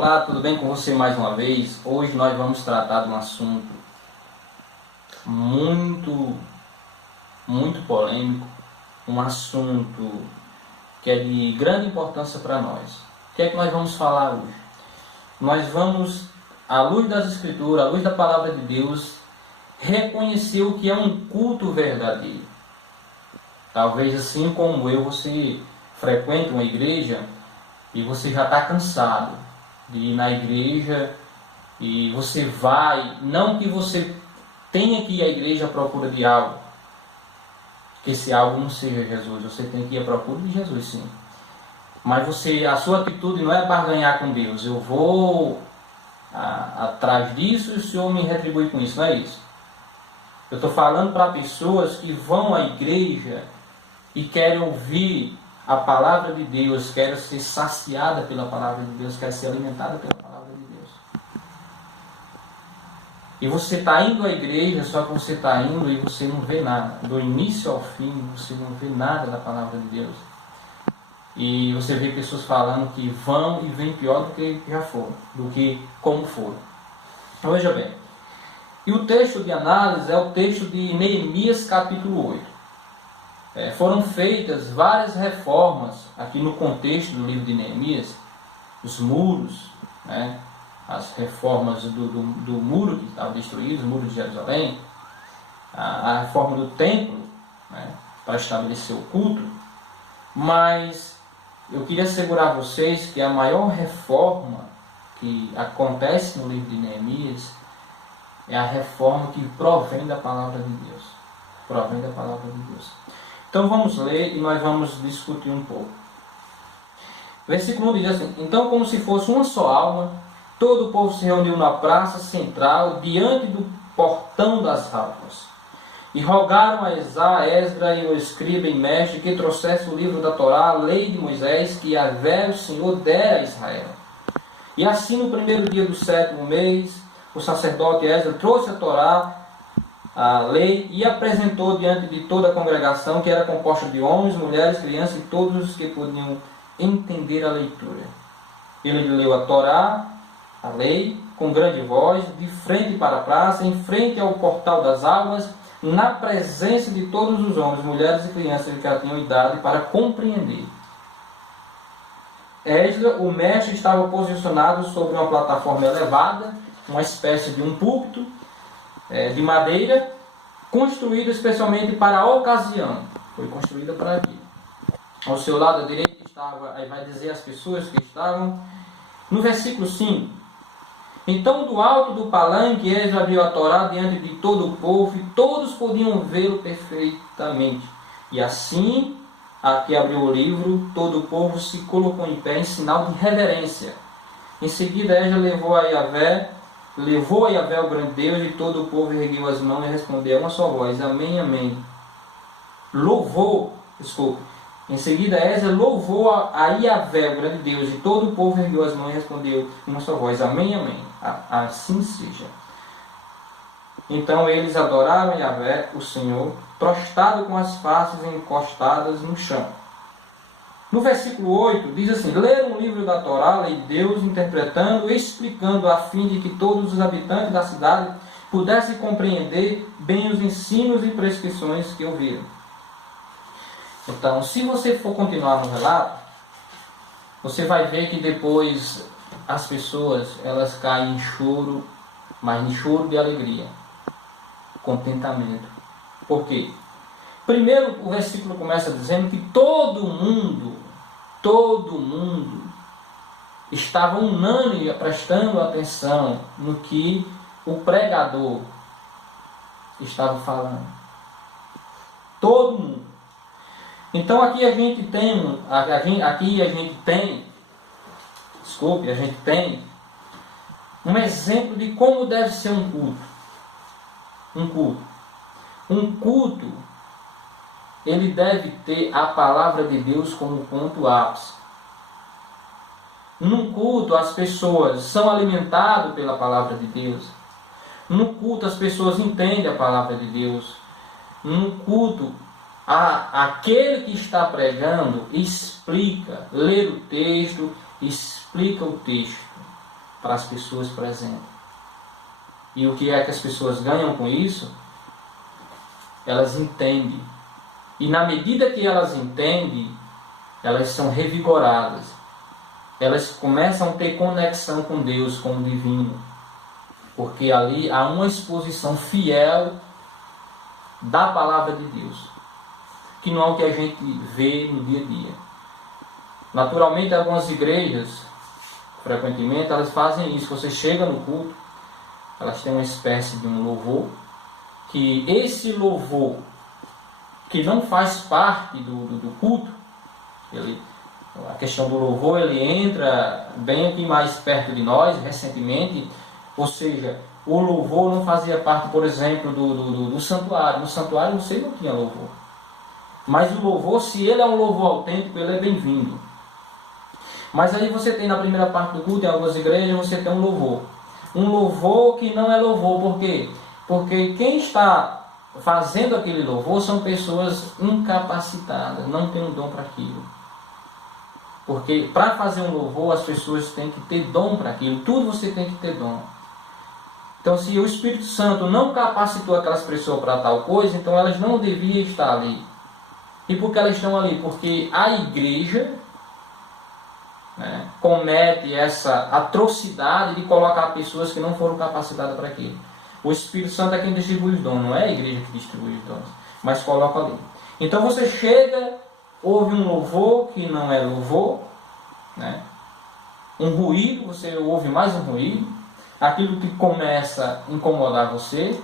Olá, tudo bem com você mais uma vez? Hoje nós vamos tratar de um assunto muito polêmico, um assunto que é de grande importância para nós. O que é que nós vamos falar hoje? Nós vamos, à luz das Escrituras, à luz da Palavra de Deus, reconhecer o que é um culto verdadeiro. Talvez assim como eu, você frequenta uma igreja e você já está cansado de ir na igreja e você vai, não que você tenha que ir à igreja à procura de algo, que esse algo não seja Jesus, você tem que ir à procura de Jesus, sim. Mas a sua atitude não é barganhar com Deus, eu vou atrás disso e o Senhor me retribui com isso, não é isso. Eu estou falando para pessoas que vão à igreja e querem ouvir a palavra de Deus, querem ser saciada pela palavra de Deus, querem ser alimentada pela palavra de Deus. E você está indo à igreja, só que você está indo e você não vê nada. Do início ao fim, você não vê nada da palavra de Deus. E você vê pessoas falando que vão e vêm pior do que já foram, do que como foram. Então, veja bem. E o texto de análise é o texto de Neemias capítulo 8. Foram feitas várias reformas aqui no contexto do livro de Neemias, os muros, as reformas do muro que estava destruído, o muro de Jerusalém, a reforma do templo, para estabelecer o culto. Mas eu queria assegurar a vocês que a maior reforma que acontece no livro de Neemias é a reforma que provém da palavra de Deus. Provém da palavra de Deus. Então vamos ler e nós vamos discutir um pouco. Versículo 1 diz assim: Então, como se fosse uma só alma, todo o povo se reuniu na praça central, diante do portão das almas. E rogaram a Esdras e o escriba e mestre que trouxesse o livro da Torá, a lei de Moisés, que Yahvé, o Senhor, dera a Israel. E assim, no primeiro dia do 7º mês, o sacerdote Esdras trouxe a Torá, a lei, e apresentou diante de toda a congregação, que era composta de homens, mulheres, crianças e todos os que podiam entender a leitura. Ele leu a Torá, a lei, com grande voz, de frente para a praça, em frente ao portal das águas, na presença de todos os homens, mulheres e crianças que já tinham idade para compreender. Esdras, o mestre, estava posicionado sobre uma plataforma elevada, uma espécie de um púlpito de madeira, construída especialmente para a ocasião. Foi construída para aqui. Ao seu lado direito estava, aí vai dizer as pessoas que estavam, no versículo 5. Então, do alto do palanque, Esdras abriu a Torá diante de todo o povo, e todos podiam vê-lo perfeitamente. E assim, a que abriu o livro, todo o povo se colocou em pé em sinal de reverência. Em seguida, Esdras levou a Yahvé o grande Deus, e todo o povo ergueu as mãos e respondeu a uma só voz: Amém, amém. Em seguida, Esdras louvou a Yahvé, o grande Deus, e todo o povo ergueu as mãos e respondeu uma só voz: Amém, amém. Assim seja. Então eles adoraram Yahvé, o Senhor, prostrado com as faces encostadas no chão. No versículo 8, diz assim: leram o livro da Torá, a lei de Deus, interpretando e explicando, a fim de que todos os habitantes da cidade pudessem compreender bem os ensinos e prescrições que ouviram. Então, se você for continuar no relato, você vai ver que depois as pessoas, elas caem em choro, mas em choro de alegria, contentamento. Por quê? Primeiro, o versículo começa dizendo que todo mundo estava unânime, prestando atenção no que o pregador estava falando. Todo mundo. Então aqui a gente tem um exemplo de como deve ser um culto. Um culto, ele deve ter a palavra de Deus como ponto ápice. Num culto, as pessoas são alimentadas pela palavra de Deus. No culto, as pessoas entendem a palavra de Deus. No culto, aquele que está pregando explica, lê o texto, explica o texto. para as pessoas presentes. E o que é que as pessoas ganham com isso? Elas entendem. E na medida que elas entendem, elas são revigoradas. Elas começam a ter conexão com Deus, com o divino. Porque ali há uma exposição fiel da palavra de Deus, que não é o que a gente vê no dia a dia. Naturalmente, algumas igrejas, frequentemente, elas fazem isso. Você chega no culto, elas têm uma espécie de um louvor, que esse louvor, que não faz parte do culto, a questão do louvor, ele entra bem aqui mais perto de nós, recentemente, ou seja, o louvor não fazia parte, por exemplo, do santuário. No santuário você não tinha louvor. Mas o louvor, se ele é um louvor autêntico, ele é bem-vindo. Mas aí você tem na primeira parte do culto, em algumas igrejas, você tem um louvor. Um louvor que não é louvor. Por quê? Porque quem está fazendo aquele louvor são pessoas incapacitadas, não têm um dom para aquilo. Porque para fazer um louvor, as pessoas têm que ter dom para aquilo. Tudo você tem que ter dom. Então, se o Espírito Santo não capacitou aquelas pessoas para tal coisa, então elas não deviam estar ali. E por que elas estão ali? Porque a igreja, né, comete essa atrocidade de colocar pessoas que não foram capacitadas para aquilo. O Espírito Santo é quem distribui os dons, não é a igreja que distribui os dons, mas coloca ali. Então você chega, ouve um louvor que não é louvor, né? Um ruído, você ouve mais um ruído, aquilo que começa a incomodar você,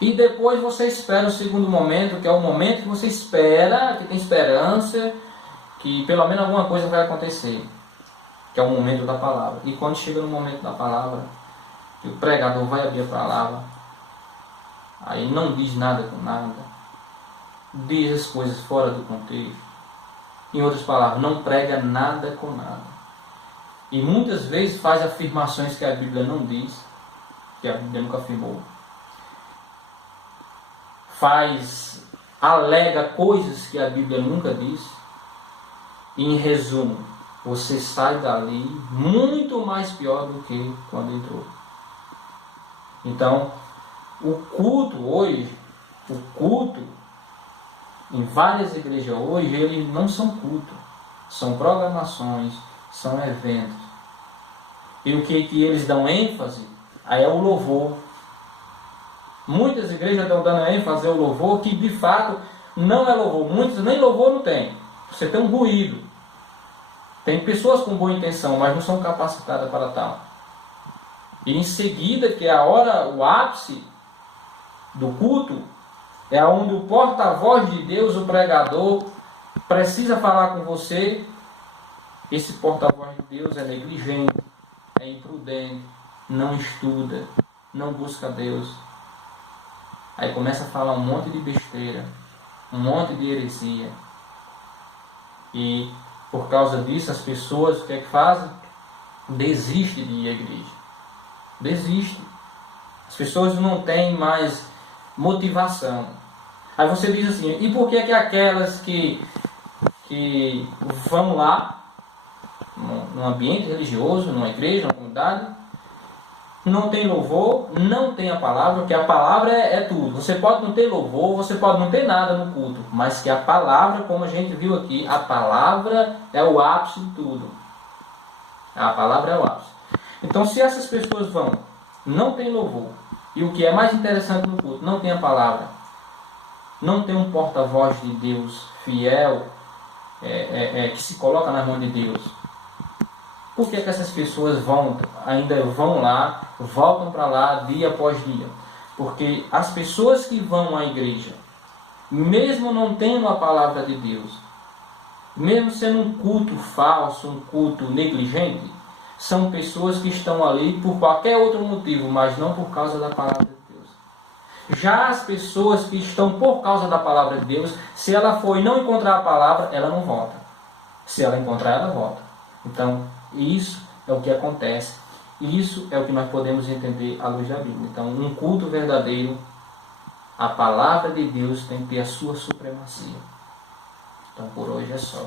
e depois você espera o segundo momento, que é o momento que você espera, que tem esperança, que pelo menos alguma coisa vai acontecer, que é o momento da palavra. E quando chega no momento da palavra, que o pregador vai abrir a palavra, aí não diz nada com nada, diz as coisas fora do contexto. Em outras palavras, não prega nada com nada. E muitas vezes faz afirmações que a Bíblia não diz, que a Bíblia nunca afirmou. Alega coisas que a Bíblia nunca diz. E em resumo, você sai dali muito mais pior do que quando entrou. Então, o culto hoje, em várias igrejas hoje, eles não são culto, são programações, são eventos. E o que eles dão ênfase aí é o louvor. Muitas igrejas estão dando ênfase ao louvor, que de fato não é louvor. Muitos nem louvor não tem. Você tem um ruído. Tem pessoas com boa intenção, mas não são capacitadas para tal. E em seguida, que é a hora, o ápice do culto, é onde o porta-voz de Deus, o pregador, precisa falar com você. Esse porta-voz de Deus é negligente, é imprudente, não estuda, não busca Deus. Aí começa a falar um monte de besteira, um monte de heresia. E por causa disso, as pessoas, o que é que fazem? Desistem de ir à igreja. Desistem. As pessoas não têm mais motivação. Aí você diz assim, e por que aquelas que vão lá, num ambiente religioso, numa igreja, numa comunidade, não tem louvor, não tem a palavra, porque a palavra é tudo. Você pode não ter louvor, você pode não ter nada no culto, mas que a palavra, como a gente viu aqui, a palavra é o ápice de tudo. A palavra é o ápice. Então, se essas pessoas vão, não tem louvor, e o que é mais interessante no culto, não tem a palavra, não tem um porta-voz de Deus fiel, que se coloca na mão de Deus. Por que essas pessoas ainda vão lá, voltam para lá dia após dia? Porque as pessoas que vão à igreja, mesmo não tendo a palavra de Deus, mesmo sendo um culto falso, um culto negligente, são pessoas que estão ali por qualquer outro motivo, mas não por causa da palavra de Deus. Já as pessoas que estão por causa da palavra de Deus, se ela for e não encontrar a palavra, ela não volta. Se ela encontrar, ela volta. Então, isso é o que acontece. Isso é o que nós podemos entender à luz da Bíblia. Então, um culto verdadeiro, a palavra de Deus tem que ter a sua supremacia. Então, por hoje é só.